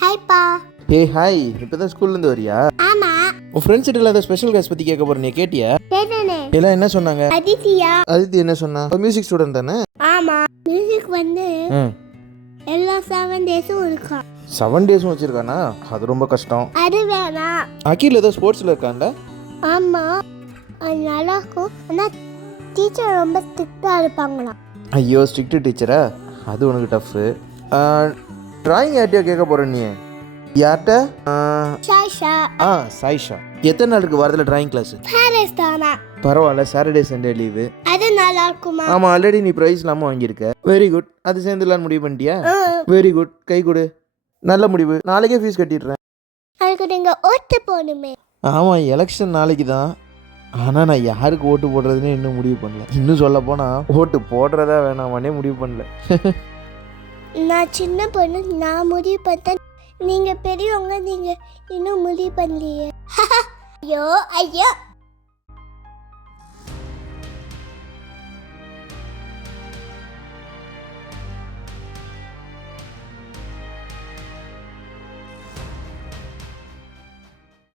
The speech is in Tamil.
ஹாய்ப்பா. ஹாய், இப்பதான் ஸ்கூல்ல இருந்து வரியா? ஆமா. உன் ஃப்ரெண்ட்ஸ் கிட்ட இல்லாத ஸ்பெஷல் கிளாஸ் பத்தி கேட்க போறேன், நீ கேட்டியா? கேட்டனே. எல்லாம் என்ன சொன்னாங்க? அதித்தி என்ன சொன்னா? மியூசிக் ஸ்டூடண்ட் தானே? ஆமா. மியூசிக் எல்லா 7 டேஸும் இருக்கா. 7 டேஸும் வச்சிருக்கானா? அது ரொம்ப கஷ்டம். அது வேணா. அகில் ஏதோ ஸ்போர்ட்ஸ்ல இருக்கான்ல? ஆமா, அது நல்லா இருக்கும். ஆனா டீச்சர் ரொம்ப ஸ்ட்ரிக்டா இருப்பாங்களாம். ஐயோ, ஸ்ட்ரிக்ட் டீச்சரா? அது உனக்கு டஃப். டிராயிங் யார்ட்டையா கேட்க போறேன் நீ? யார்கிட்ட? சாய்ஷா. சாய்ஷா. எத்தனை நாளுக்கு வாரத்தில் டிராயிங் கிளாஸ்? பாரிஸ் தானா? பரவாயில்ல, சாட்டர்டே சண்டே லீவு. அது நல்லா இருக்குமா? ஆமா, ஆல்ரெடி நீ ப்ரைஸ் இல்லாமல் வாங்கியிருக்க. Very good. அது சேர்ந்துலான்னு முடிவு பண்ணிட்டியா? வெரி குட், கை கொடு. நல்ல முடிவு. நாளைக்கே ஃபீஸ் கட்டிடுறேன். அதுக்கு நீங்க ஓட்டு போடணுமே. ஆமாம், எலெக்ஷன் நாளைக்கு தான். ஆனால் நான் யாருக்கு ஓட்டு போடுறதுன்னு இன்னும் முடிவு பண்ணல. இன்னும் சொல்ல போனால் ஓட்டு போடுறதா வேணாமானே முடிவு பண்ணல. நான் சின்ன பொண்ணு, நான் முடிவு பண்ணேன். நீங்க பெரியவங்க, நீங்க இன்னும் முடிவு பண்ணலையே. ஐயோ ஐயோ.